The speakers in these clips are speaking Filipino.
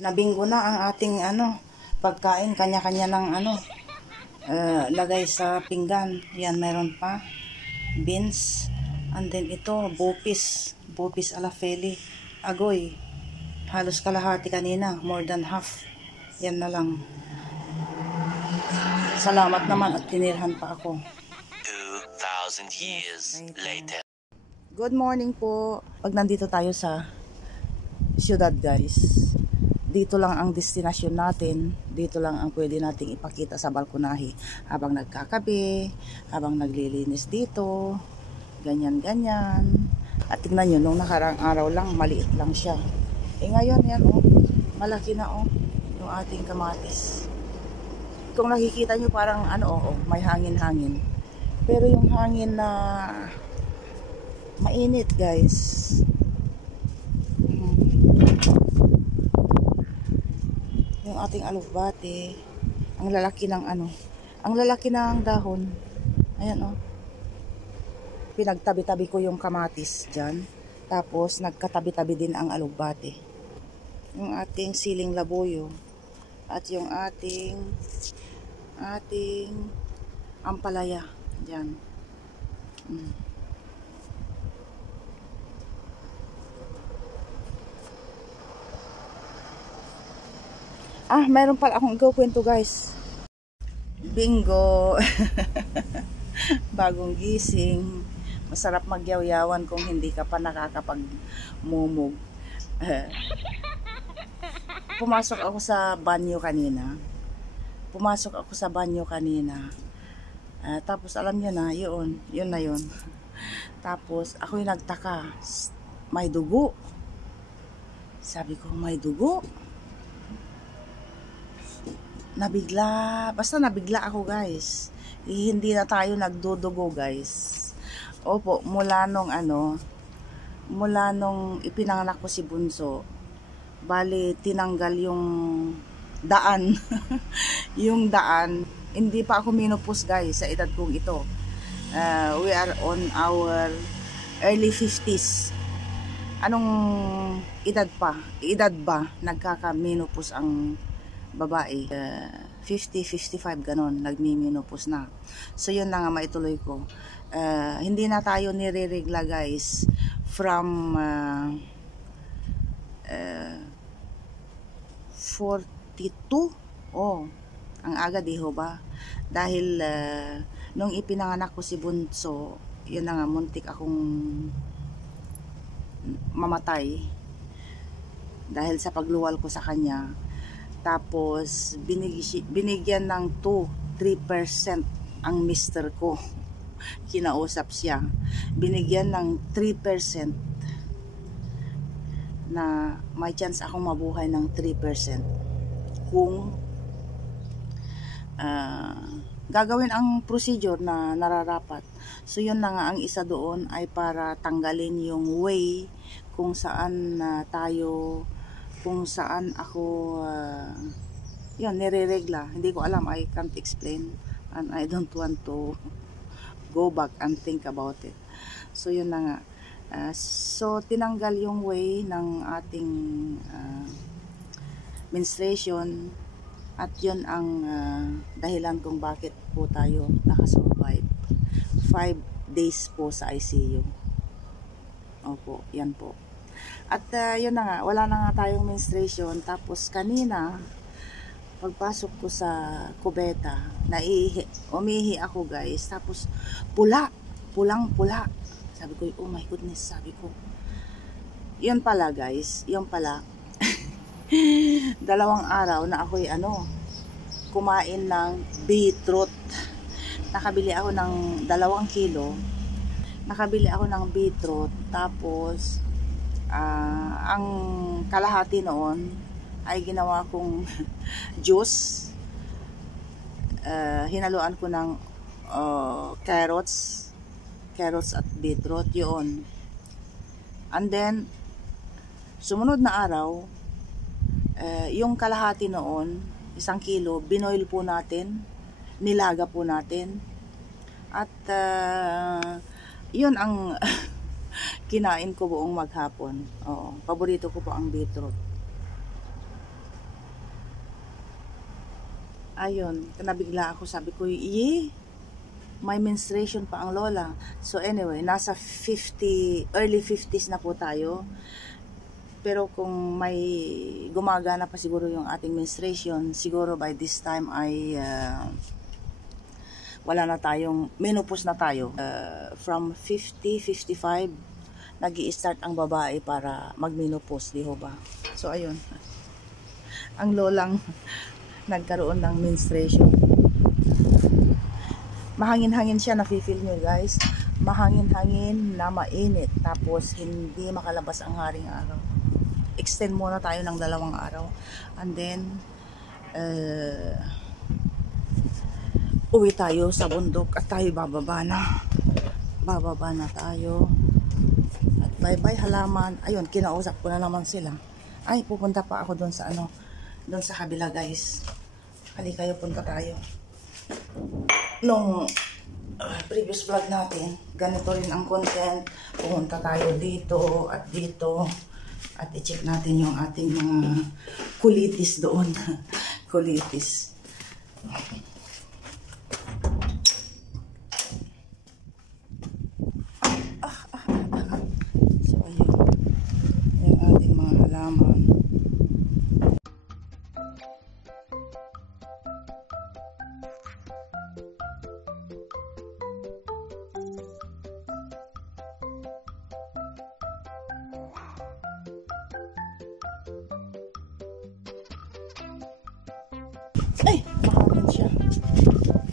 Nabinggo na ang ating pagkain, kanya-kanya ng lagay sa pinggan. Yan, meron pa beans, and then ito bupis alafeli, agoy, halos kalahati kanina, more than half. Yan na lang. Salamat naman at tinirhan pa ako. 2,000 years later. Good morning po. Pag nandito tayo sa syudad, guys, dito lang ang destinasyon natin, dito lang ang pwede nating ipakita sa balkonahe habang nagkakape, habang naglilinis dito, ganyan-ganyan. At tingnan nyo, nung nakarang araw lang, maliit lang siya. Ngayon, yan malaki na yung ating kamatis. Kung nakikita nyo, parang may hangin-hangin. Pero yung hangin na mainit, guys. Yung ating alubate, ang lalaki ng ang lalaki ng dahon. Ayan pinagtabi-tabi ko yung kamatis dyan, tapos nagkatabi-tabi din ang alubate, yung ating siling labuyo, at yung ating ampalaya dyan. Meron pala akong ikukwento, guys. Bingo. Bagong gising. Masarap magyawyawan kung hindi ka pa nakakapagmumog. Pumasok ako sa banyo kanina. Tapos alam nyo na, yun na yun. Tapos ako'y nagtaka. May dugo. Sabi ko, may dugo. Nabigla ako, guys. Hindi na tayo nagdudugo, guys. Opo, mula nung ipinanganak ko si Bunso, bali tinanggal yung daan. Yung daan, hindi pa ako menopause, guys, sa edad kong ito. We are on our early 50s. Anong edad ba nagkaka-menopause ang babae? 50, 55 ganon, nagmi-menopause na. So yun na nga, maituloy ko. Hindi na tayo nire-regla, guys, from 42. Ang aga, di ho ba? Dahil nung ipinanganak ko si Bunso, yun na nga, muntik akong mamatay dahil sa pagluwal ko sa kanya. Tapos binigyan ng 3% ang mister ko. Kinausap siya, binigyan ng 3% na may chance akong mabuhay ng 3% kung gagawin ang procedure na nararapat. So yun na nga, ang isa doon ay para tanggalin yung way kung saan kung saan ako yun, nire-regla. Hindi ko alam, I can't explain, and I don't want to go back and think about it. So yun na nga, so tinanggal yung way ng ating menstruation, at yun ang dahilan kung bakit po tayo nakasurvive 5 days po sa ICU. Opo, yan po. At yun na nga, wala na nga tayong menstruation. Tapos kanina, pagpasok ko sa kubeta, umihi ako, guys. Tapos pulang-pula. Sabi ko, oh my goodness, sabi ko. Yun pala, guys, yun pala. 2 araw na ako'y kumain ng beetroot. Nakabili ako ng 2 kilo. Nakabili ako ng beetroot. Tapos ang kalahati noon ay ginawa kong juice. Hinaluan ko ng carrots at beetroot, yun. And then sumunod na araw, yung kalahati noon, 1 kilo, binoil po natin, nilaga po natin, at yun ang kinain ko buong maghapon. Oo, paborito ko po ang beetroot. ayun, nabigla ako, sabi ko, may menstruation pa ang lola. So anyway, nasa early 50s na po tayo. Pero kung may gumagana pa siguro yung ating menstruation, siguro by this time ay wala na tayong, menopause na tayo. From 50, 55, nag-i-start ang babae para mag-menopause, di ho ba? So ayun, ang lolang nagkaroon ng menstruation. Mahangin-hangin siya, nafe-feel nyo guys. Mahangin-hangin na mainit. Tapos hindi makalabas ang haring araw. Extend muna tayo ng 2 araw. And then, uwi tayo sa bundok at tayo bababa na. Bababa na tayo. At bye-bye halaman. Ayun, kinausap ko na naman sila. Ay, pupunta pa ako doon sa doon sa kabila guys. Halika kayo, punta tayo. Nung previous vlog natin, ganito rin ang content. Pumunta tayo dito at dito at i-check natin yung ating mga kulitis doon. Kulitis. So ayun, yung ating mga halaman. Ay, mahangin siya.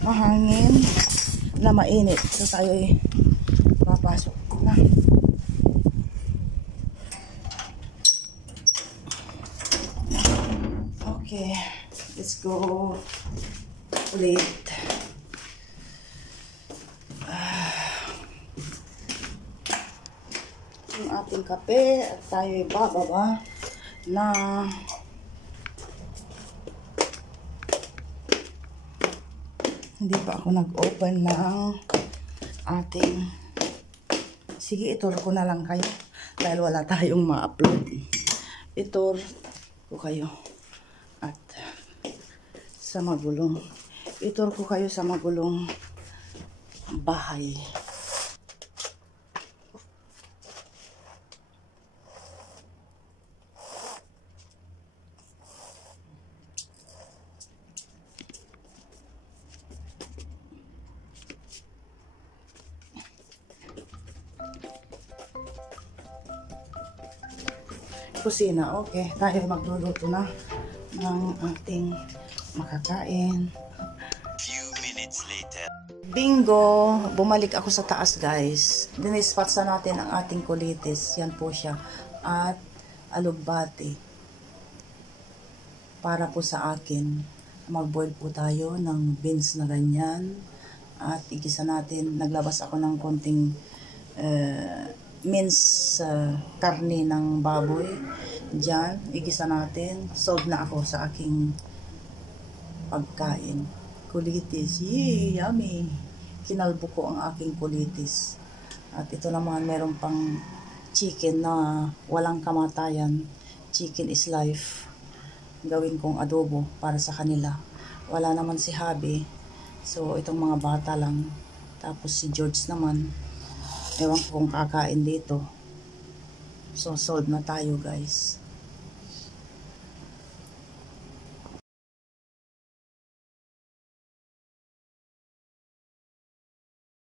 Mahangin na mainit. So tayo ay papasok na. Okay, let's go ulit. Yung ating kape at tayo ay bababa na hindi pa ako nag-open ng ating, sige, itur ko na lang kayo dahil wala tayong ma-upload. Itur ko kayo at sa magulong, itur ko kayo sa magulong bahay. Kusina, okay. Tayo magluluto na ng ating makakain. Few minutes later. Bingo! Bumalik ako sa taas guys. Dinispatch na natin ang ating kulitis. Yan po siya. At alugbati. Para po sa akin. Mag-boil po tayo ng beans na ganyan. At igisa natin. Naglabas ako ng konting minced karne ng baboy. Diyan, igisa natin. Sold na ako sa aking pagkain. Kulitis. Yay! Yummy! Kinalbo ko ang aking kulitis. At ito naman, meron pang chicken na walang kamatayan. Chicken is life. Gawin kong adobo para sa kanila. Wala naman si Habi. So, itong mga bata lang. Tapos si George naman. Ewan ko kung kakain dito. So, sold na tayo guys.